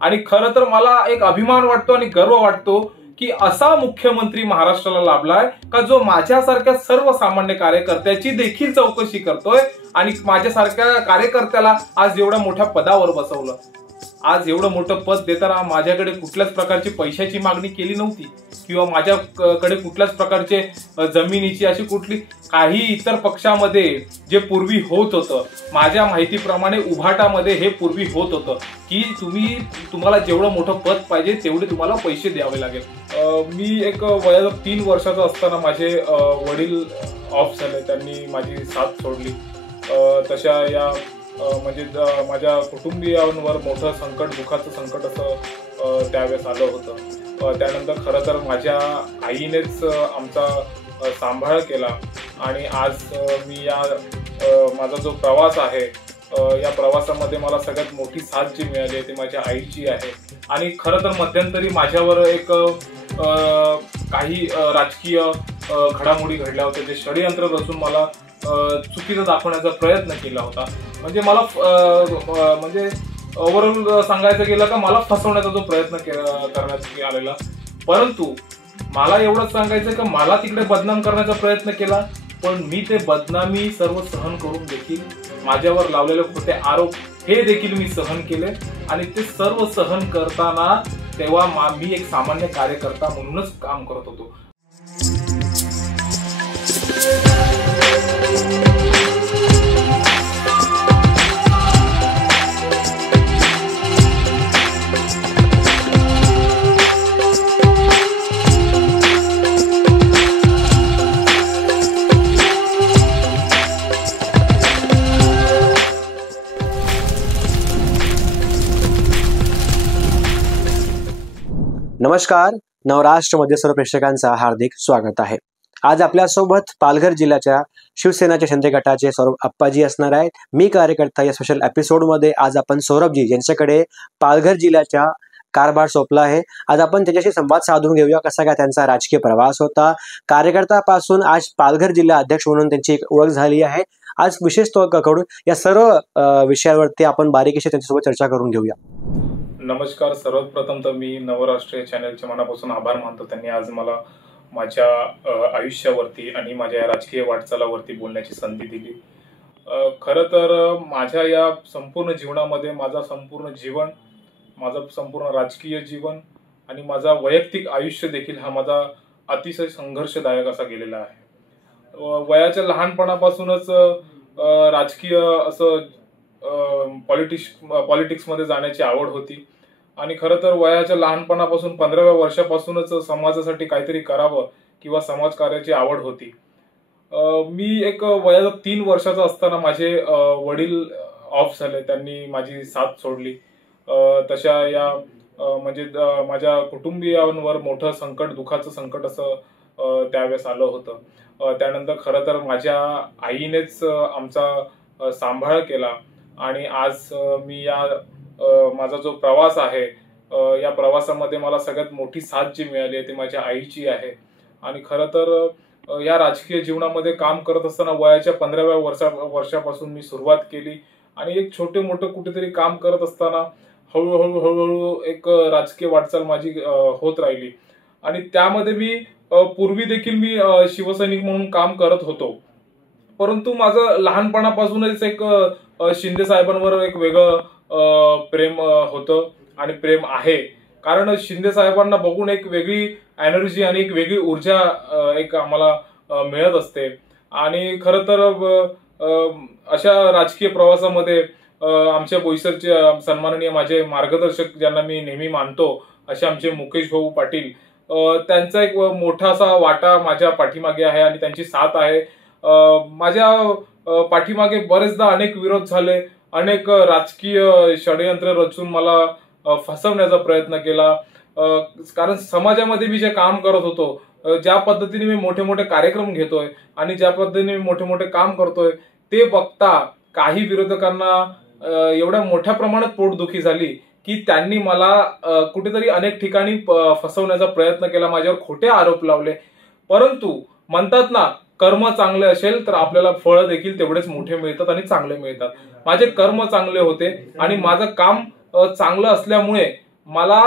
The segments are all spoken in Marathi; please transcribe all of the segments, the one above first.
आणि खरं तर मला एक अभिमान वाटतो आणि गर्व वाटतो की असा मुख्यमंत्री महाराष्ट्राला लाभलाय का जो माझ्यासारख्या सर्वसामान्य कार्यकर्त्याची देखील चौकशी करतोय आणि माझ्यासारख्या कार्यकर्त्याला आज एवढ्या मोठ्या पदावर बसवलं। आज एवढं मोठं पद देताना माझ्याकडे कुठल्याच प्रकारची पैशाची मागणी केली नव्हती किंवा माझ्याकडे कुठल्याच प्रकारचे जमिनीची अशी कुठली काही इतर पक्षामध्ये जे पूर्वी होत होतं, माझ्या माहितीप्रमाणे उभाटामध्ये हे पूर्वी होत होतं की तुम्हाला जेवढं मोठं पद पाहिजे तेवढे तुम्हाला पैसे द्यावे लागेल। मी एक वयाच्या 3 वर्षाचा असताना माझे वडील ऑफ झाले, त्यांनी माझी साथ सोडली। तशा या म्हणजे माझ्या कुटुंबियांवर मोठं संकट, दुःखाचं संकट असं त्यावेळेस आलं होतं। त्यानंतर खरं तर माझ्या आईनेच आमचा सांभाळ केला आणि आज मी माझा जो प्रवास आहे या प्रवासामध्ये मला सगळ्यात मोठी साथ जी मिळाली ती माझ्या आईची आहे। आणि खरं तर मध्यंतरी माझ्यावर एक काही राजकीय घडामोडी घडल्या होत्या जे षडयंत्र रचून मला चुकीचं दाखवण्याचा प्रयत्न केला होता। म्हणजे मला म्हणजे ओव्हरऑल सांगायचं गेलं का मला फसवण्याचा जो प्रयत्न करण्यात आलेला, परंतु मला एवढंच सांगायचं का मला तिकडे बदनाम करण्याचा प्रयत्न केला, पण मी ते बदनामी सर्व सहन करून देखील माझ्यावर लावलेले खोटे आरोप हे देखील मी सहन केले आणि ते सर्व सहन करताना तेव्हा मी एक सामान्य कार्यकर्ता म्हणूनच काम करत होतो। नमस्कार, नवराष्ट्रमध्ये सर्व प्रेक्षकांचा हार्दिक स्वागत आहे। आज आपल्यासोबत पालघर जिल्ह्याच्या शिवसेनाच्या शिंदे गटाचे सौरभ अप्पाजी असणार आहेत। मी कार्यकर्ता या स्पेशल एपिसोडमध्ये आज आपण सौरभजी यांच्याकडे पालघर जिल्ह्याच्या कारभार सोपला आहे। आज आपण त्याच्याशी संवाद साधून घेऊया कसा काय त्यांचा राजकीय प्रवास होता, कार्यकर्त्यापासून आज पालघर जिल्हा अध्यक्ष म्हणून त्यांची एक ओळख झाली आहे। आज विशेषतः या सर्व विषयावरती आपण बारीकीशी त्यांच्यासोबत चर्चा करून घेऊया। नमस्कार, सर्वप्रथम तर मी नवराष्ट्रीय चॅनलचे मनापासून आभार मानतो, त्यांनी आज मला माझ्या आयुष्यावरती आणि माझ्या राजकीय वाटचालावरती बोलण्याची संधी दिली। खरं तर माझ्या या संपूर्ण जीवनामध्ये माझा संपूर्ण जीवन, माझा संपूर्ण राजकीय जीवन आणि माझा वैयक्तिक आयुष्य देखील हा माझा अतिशय संघर्षदायक असा गेलेला आहे। वयाच्या लहानपणापासूनच राजकीय असं पॉलिटिक्समध्ये जाण्याची आवड होती आणि खरं तर वयाच्या लहानपणापासून 15व्या वर्षापासूनच समाजासाठी काहीतरी करावं किंवा समाजकार्याची आवड होती। मी एक वयाच्या 3 वर्षाचा असताना माझे वडील ऑफ झाले, त्यांनी माझी साथ सोडली। तशा या म्हणजे माझ्या कुटुंबियांवर मोठं संकट, दुःखाचं संकट असं त्यावेळेस आलं होतं। त्यानंतर खरं तर माझ्या आईनेच आमचा सांभाळ केला आणि आज मी माझा जो प्रवास आहे या प्रवासामध्ये मला सगळ्यात मोठी साथ जी मिळाली ती माझ्या आईची आहे। आणि खरं तर या राजकीय जीवनामध्ये काम करत असताना वयाच्या 15व्या वर्षापासून मी सुरुवात केली आणि एक छोटे मोठे कुठेतरी काम करत असताना हळूहळू एक राजकीय वाटचाल माझी होत राहिली आणि त्यामध्ये मी पूर्वी देखील मी शिवसैनिक म्हणून काम करत होतो, परंतु माझं लहानपणापासूनच एक शिंदे साहेबांवर एक वेगळं प्रेम होतं आणि प्रेम आहे, कारण शिंदे साहेबांना बघून एक वेगळी एनर्जी आणि एक वेगळी ऊर्जा एक आम्हाला मिळत असते। आणि खरं तर अशा राजकीय प्रवासामध्ये आमच्या बोईसरचे सन्माननीय माझे मार्गदर्शक ज्यांना मी नेहमी मानतो असे आमचे मुकेश भाऊ पाटील, त्यांचा एक मोठासा वाटा माझ्या पाठीमागे आहे आणि त्यांची साथ आहे। माझ्या पाठीमागे बरेचदा अनेक विरोध झाले, अनेक राजकीय षडयंत्र रचून मला फसवण्याचा प्रयत्न केला, कारण समाजामध्ये मी जे काम करत होतो, ज्या पद्धतीने मी मोठे मोठे कार्यक्रम घेतोय आणि ज्या पद्धतीने मी मोठे मोठे काम करतोय ते बघता काही विरोधकांना एवढ्या मोठ्या प्रमाणात पोटदुखी झाली की त्यांनी मला कुठेतरी अनेक ठिकाणी फसवण्याचा प्रयत्न केला, माझ्यावर खोटे आरोप लावले। परंतु म्हणतात ना, कर्म चांगले असेल तर आपल्याला फळ देखील तेवढेच मोठे मिळतात आणि चांगले मिळतात। माझे कर्म चांगले होते आणि माझं काम चांगलं असल्यामुळे मला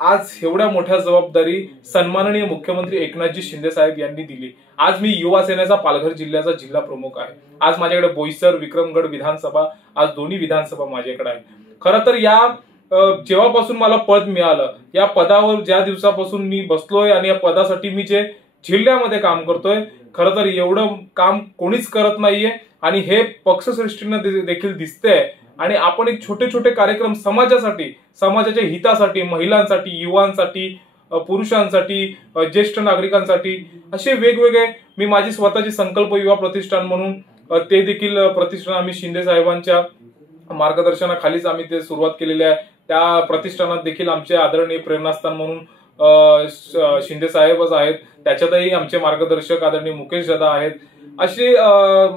आज एवढ्या मोठ्या जबाबदारी सन्माननीय मुख्यमंत्री एकनाथजी शिंदे साहेब यांनी दिली। आज मी युवा सेनेचा पालघर जिल्ह्याचा जिल्हा प्रमुख आहे। आज माझ्याकडे बोईसर विक्रमगड विधानसभा, आज दोन्ही विधानसभा माझ्याकडे आहे। खरं तर या जेव्हापासून मला पद मिळालं, या पदावर ज्या दिवसापासून मी बसलोय आणि या पदासाठी मी जे जिल्ह्यामध्ये काम करतोय, खरं तर एवढं काम कोणीच करत नाहीये आणि हे पक्षश्रेष्ठींना देखील दिसतंय। आणि आपण एक छोटे छोटे कार्यक्रम समाजासाठी, समाजाच्या हितासाठी, महिलांसाठी, युवांसाठी, पुरुषांसाठी, ज्येष्ठ नागरिकांसाठी असे वेगवेगळे मी माझी स्वतःची संकल्प युवा प्रतिष्ठान म्हणून ते देखील प्रतिष्ठान आम्ही शिंदे साहेबांच्या मार्गदर्शनाखालीच आम्ही ते सुरुवात केलेली आहे। त्या प्रतिष्ठानात देखील आमचे आदरणीय प्रेरणास्थान म्हणून शिंदे साहेबच आहेत। त्याच्यातही आमचे मार्गदर्शक आदरणीय मुकेश दादा आहेत। अशी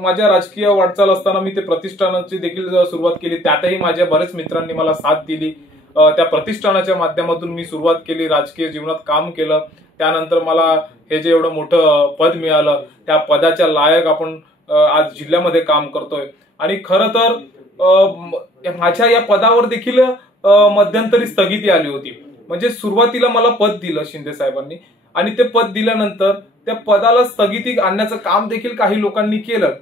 माझ्या राजकीय वाटचाल असताना मी ते प्रतिष्ठानाची देखील सुरुवात केली। त्यातही माझ्या बरेच मित्रांनी मला साथ दिली। त्या प्रतिष्ठानाच्या माध्यमातून मी सुरुवात केली, राजकीय जीवनात काम केलं। त्यानंतर मला हे जे एवढं मोठं पद मिळालं, त्या पदाच्या लायक आपण आज जिल्ह्यामध्ये काम करतोय। आणि खरं तर माझ्या या पदावर देखील मध्यंतरी स्थगिती आली होती। म्हणजे सुरुवातीला मला पद दिलं शिंदे साहेबांनी आणि ते पद दिल्यानंतर त्या पदाला स्थगिती आणण्याचं काम देखील काही लोकांनी केलं,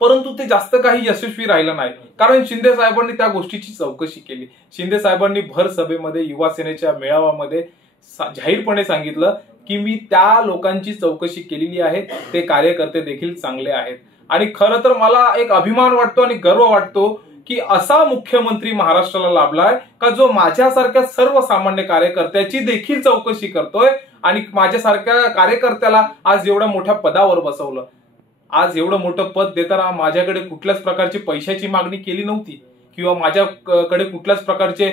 परंतु ते जास्त काही यशस्वी राहिलं नाही। कारण शिंदे साहेबांनी त्या गोष्टीची चौकशी केली। शिंदे साहेबांनी भर सभेमध्ये युवा सेनेच्या मेळाव्यामध्ये जाहीरपणे सांगितलं की मी त्या लोकांची चौकशी केलेली आहे, ते कार्यकर्ते देखील चांगले आहेत। आणि खरं तर मला एक अभिमान वाटतो आणि गर्व वाटतो की असा मुख्यमंत्री महाराष्ट्राला लाभलाय का जो माझ्यासारख्या सर्वसामान्य कार्यकर्त्याची देखील चौकशी करतोय आणि माझ्यासारख्या कार्यकर्त्याला आज एवढ्या मोठ्या पदावर बसवलं। आज एवढं मोठं पद देताना माझ्याकडे कुठल्याच प्रकारची पैशाची मागणी केली नव्हती किंवा माझ्याकडे कुठल्याच प्रकारचे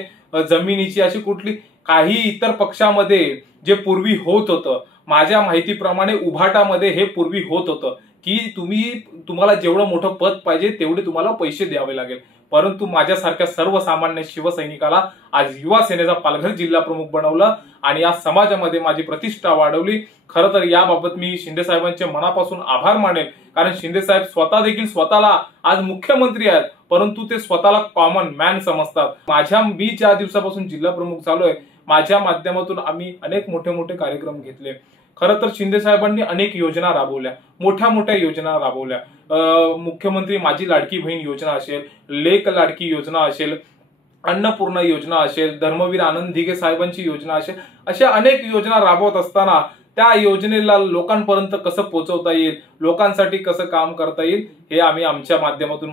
जमिनीची अशी कुठली काही इतर पक्षामध्ये जे पूर्वी होत होतं, माझ्या माहितीप्रमाणे उभाटामध्ये हे पूर्वी होत होतं की तुम्हाला जेवढं मोठं पद पाहिजे तेवढे तुम्हाला पैसे द्यावे लागेल। परंतु माझ्यासारख्या सर्वसामान्य शिवसैनिकाला आज युवा सेनेचा पालघर जिल्हा प्रमुख बनवलं आणि आज समाजामध्ये माझी प्रतिष्ठा वाढवली। खरं तर याबाबत मी शिंदे साहेबांचे मनापासून आभार मानेल, कारण शिंदे साहेब स्वतः देखील स्वतःला आज मुख्यमंत्री आहेत, परंतु ते स्वतःला कॉमन मॅन समजतात। मी ज्या दिवसापासून जिल्हा प्रमुख झालोय, माझ्या माध्यमातून आम्ही अनेक मोठे मोठे कार्यक्रम घेतले। खरं तर शिंदे साहेबांनी अनेक योजना राबवल्या, मोठ्या मोठ्या योजना राबवल्या। मुख्यमंत्री माझी लाडकी बहीण योजना असेल, लेक लाडकी योजना असेल, अन्नपूर्णा योजना असेल, धर्मवीर आनंद दिघे साहेबांची योजना असेल, अशा अनेक योजना राबवत असताना त्या योजनेला लोकांपर्यंत कसं पोहोचवता येईल, लोकांसाठी कसं काम करता येईल, हे आम्ही आमच्या माध्यमातून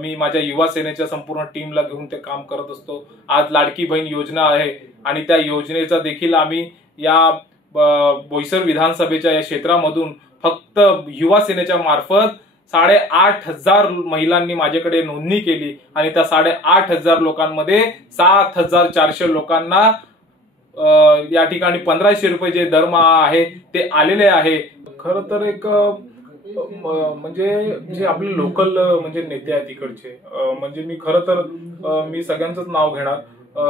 मी माझ्या युवा सेनेच्या संपूर्ण टीमला घेऊन ते काम करत असतो। आज लाडकी बहीण योजना आहे आणि त्या योजनेचा देखील आम्ही या बोईसर विधानसभेच्या या क्षेत्रामधून फक्त युवा सेनेच्या मार्फत 8,500 महिलांनी माझ्याकडे नोंदणी केली आणि त्या 8,500 लोकांमध्ये 7,400 लोकांना या ठिकाणी 1,500 रुपये जे दरमहा आहे ते आलेले आहे। खरं तर एक म्हणजे जे आपले लोकल म्हणजे नेते आहेत इकडचे, म्हणजे मी खरं तर मी सगळ्यांचंच नाव घेणार,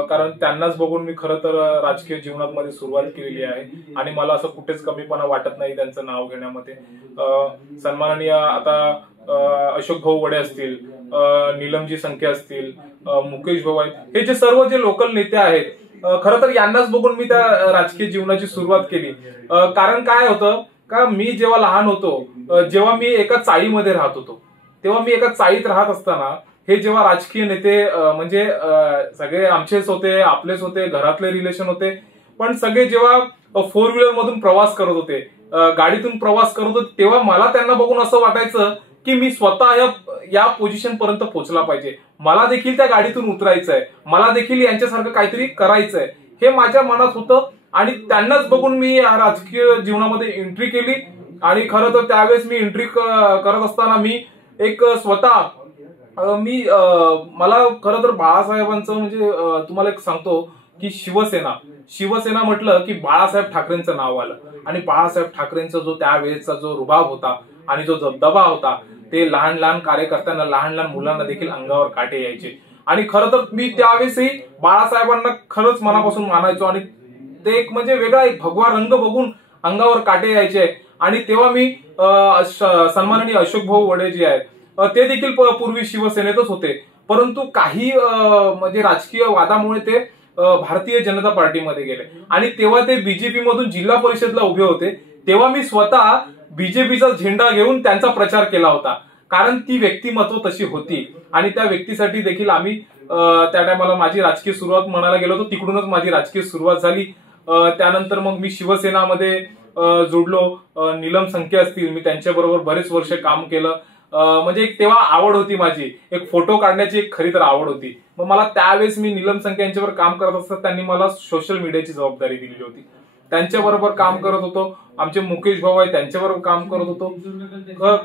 कारण त्यांनाच बघून मी खरं तर राजकीय जीवनामध्ये सुरुवात केलेली आहे आणि मला असं कुठेच कमीपणा वाटत नाही त्यांचं नाव घेण्यामध्ये। सन्माननीय आता अशोक भाऊ वडे असतील, नीलमजी संख्या असतील, मुकेश भाऊ आहेत, हे जे सर्व जे लोकल नेते आहेत, खरं तर यांनाच बघून मी त्या राजकीय जीवनाची सुरुवात केली। कारण काय होतं का, मी जेव्हा लहान होतो, जेव्हा मी एका चाळीमध्ये राहत होतो, तेव्हा मी एका चाळीत राहत असताना हे जेव्हा राजकीय नेते म्हणजे सगळे आमचेच होते, आपलेच होते, घरातले रिलेशन होते, पण सगळे जेव्हा 4 व्हीलर मधून प्रवास करत होते, गाडीतून प्रवास करत होते, तेव्हा मला त्यांना बघून असं वाटायचं की मी स्वतः या पोझिशन पर्यंत पोहोचला पाहिजे, मला देखील त्या गाडीतून उतरायचंय, मला देखील यांच्यासारखं काहीतरी करायचंय, हे माझ्या मनात होतं। आणि त्यांनाच बघून मी राजकीय जीवनामध्ये एंट्री केली। आणि खरं तर त्यावेळेस मी एंट्री करत असताना मी एक स्वतः मला खरं तर बाळासाहेबांचं म्हणजे तुम्हाला एक सांगतो की शिवसेना म्हटलं की बाळासाहेब ठाकरेंचं नाव आलं आणि बाळासाहेब ठाकरेंचा जो त्यावेळेचा जो रुबाब होता आणि जो दबदबा होता, ते लहान लहान कार्यकर्त्यांना, लहान लहान मुलांना देखील अंगावर काटे यायचे। आणि खरं तर मी त्यावेळेसही बाळासाहेबांना खरंच मनापासून मानायचो आणि ते एक म्हणजे वेगळा एक भगवा रंग बघून अंगावर काटे यायचे। आणि तेव्हा मी सन्माननीय अशोक भाऊ वडे जे आहेत ते देखील पूर्वी शिवसेनेतच होते, परंतु काही म्हणजे राजकीय वादामुळे ते भारतीय जनता पार्टीमध्ये गेले आणि तेव्हा ते बीजेपी मधून जिल्हा परिषदला उभे होते. तेव्हा मी स्वतः बीजेपीचा झेंडा घेऊन त्यांचा प्रचार केला होता, कारण ती व्यक्तिमत्व तशी होती आणि त्या व्यक्तीसाठी देखील आम्ही त्या टायमाला माझी राजकीय सुरुवात म्हणायला गेलो तर तिकडूनच माझी राजकीय सुरुवात झाली. त्यानंतर मग मी शिवसेनामध्ये जोडलो. नीलम संख्या असतील, मी त्यांच्याबरोबर बरेच वर्ष काम केलं. म्हणजे एक तेव्हा आवड होती माझी, एक फोटो काढण्याची एक खरी तर आवड होती. मग मला त्यावेळेस मी नीलम संख्या यांच्यावर काम करत असताना त्यांनी मला सोशल मीडियाची जबाबदारी दिलेली होती. त्यांच्याबरोबर काम करत होतो. आमचे मुकेश भाऊ आहे, त्यांच्याबरोबर काम करत होतो.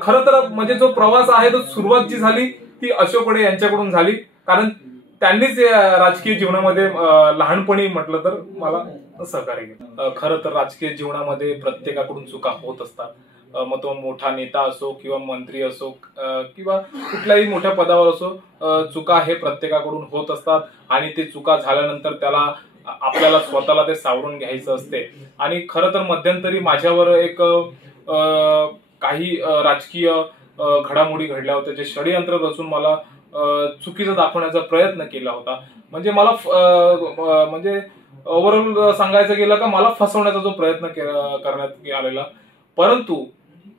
खरं तर म्हणजे जो प्रवास आहे तो सुरुवात जी झाली ती अशोक उडे यांच्याकडून झाली, कारण त्यांनीच राजकीय जीवनामध्ये लहानपणी म्हटलं तर मला सहकार्य केलं. खरं तर राजकीय जीवनामध्ये प्रत्येकाकडून चुका होत असतात. मग तो मोठा नेता असो किंवा मंत्री असो किंवा कुठल्याही मोठ्या पदावर असो, चुका हे प्रत्येकाकडून होत असतात आणि ते चुका झाल्यानंतर आपल्याला स्वतःला ते सावरून घ्यायचं असते. आणि खरं तर मध्यंतरी माझ्यावर एक काही राजकीय घडामोडी घडल्या होत्या, जे षडयंत्र रचून मला चुकीचं दाखवण्याचा प्रयत्न केला होता. म्हणजे मला म्हणजे ओव्हरऑल सांगायचं गेलं का मला फसवण्याचा जो प्रयत्न करण्यात आलेला. परंतु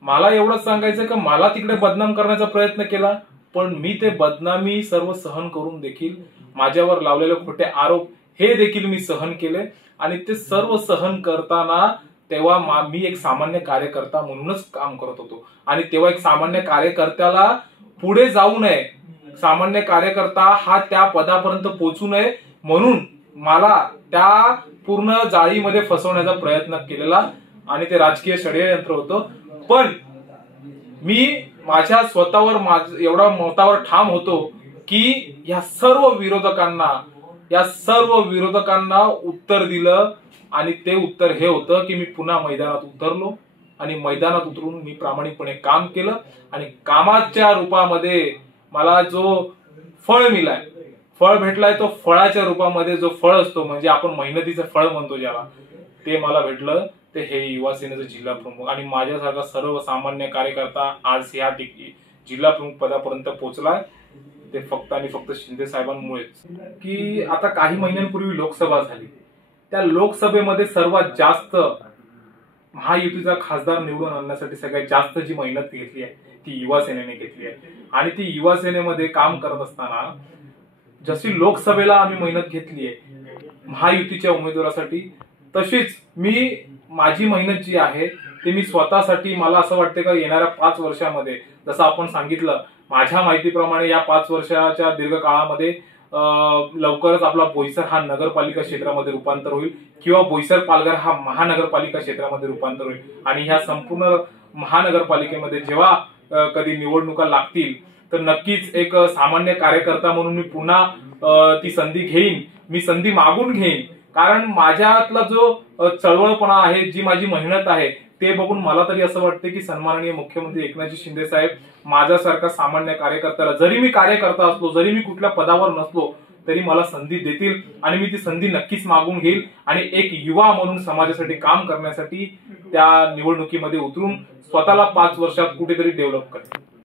मला एवढंच सांगायचं का मला तिकडे बदनाम करण्याचा प्रयत्न केला, पण मी ते बदनामी सर्व सहन करून देखील माझ्यावर लावलेले खोटे आरोप हे देखील मी सहन केले. आणि ते सर्व सहन करताना तेव्हा मी एक सामान्य कार्यकर्ता म्हणूनच काम करत होतो. आणि तेव्हा एक सामान्य कार्यकर्त्याला पुढे जाऊ नये, सामान्य कार्यकर्ता हा त्या पदापर्यंत पोहोचू नये म्हणून मला त्या पूर्ण जाळीमध्ये फसवण्याचा प्रयत्न केलेला आणि ते राजकीय षडयंत्र होतं. पण मी माझ्या स्वतःवर एवढा मतावर ठाम होतो की या सर्व विरोधकांना उत्तर दिलं आणि ते उत्तर हे होतं की मी पुन्हा मैदानात उतरलो आणि मैदानात उतरून मी प्रामाणिकपणे काम केलं आणि कामाच्या रूपामध्ये मला जो फळ भेटलाय तो फळाच्या रूपामध्ये जो फळ असतो म्हणजे आपण मेहनतीचं फळ म्हणतो ज्याला, ते मला भेटलं. ते हे युवा सेनेचं जिल्हा प्रमुख आणि माझ्यासारखा सर्वसामान्य कार्यकर्ता आज ह्या जिल्हा प्रमुख पदापर्यंत पोहोचलाय ते फक्त आणि फक्त शिंदे साहेबांमुळेच. की आता काही महिन्यांपूर्वी लोकसभा झाली, त्या लोकसभेमध्ये सर्वात जास्त महायुतीचा खासदार निवडून आणण्यासाठी सगळ्यात जास्त जी मेहनत घेतली आहे ती युवा सेनेने घेतली आहे. आणि ती युवा सेनेमध्ये काम करत असताना जशी लोकसभेला आम्ही मेहनत घेतली आहे महायुतीच्या उमेदवारासाठी, तशीच माझी मेहनत जी आहे ते मी स्वतःसाठी, मला असं वाटतं का येणाऱ्या 5 वर्षामध्ये जसं आपण सांगितलं, माझ्या माहितीप्रमाणे या 5 वर्षाच्या दीर्घ काळामध्ये लवकरच आपला बोईसर हा नगरपालिका क्षेत्रामध्ये रूपांतर होईल किंवा बोईसर पालघर हा महानगरपालिका क्षेत्रामध्ये रूपांतर होईल. आणि ह्या संपूर्ण महानगरपालिकेमध्ये जेव्हा कधी निवडणुका लागतील तर नक्कीच एक सामान्य कार्यकर्ता म्हणून मी पुन्हा ती संधी घेईन, मी संधी मागून घेईन. कारण माझ्यातला जो चळवळपणा आहे, जी माझी मेहनत आहे ते बघून मला तरी असं वाटतं की सन्माननीय मुख्यमंत्री एकनाथजी शिंदे साहेब माझ्यासारखा सामान्य कार्यकर्त्याला, जरी मी कार्यकर्ता असलो, जरी मी कुठल्या पदावर नसलो तरी मला संधी देतील आणि मी ती संधी नक्कीच मागून घेईल आणि एक युवा म्हणून समाजासाठी काम करण्यासाठी त्या निवडणुकीमध्ये उतरून स्वतःला 5 वर्षात कुठेतरी डेव्हलप करेल.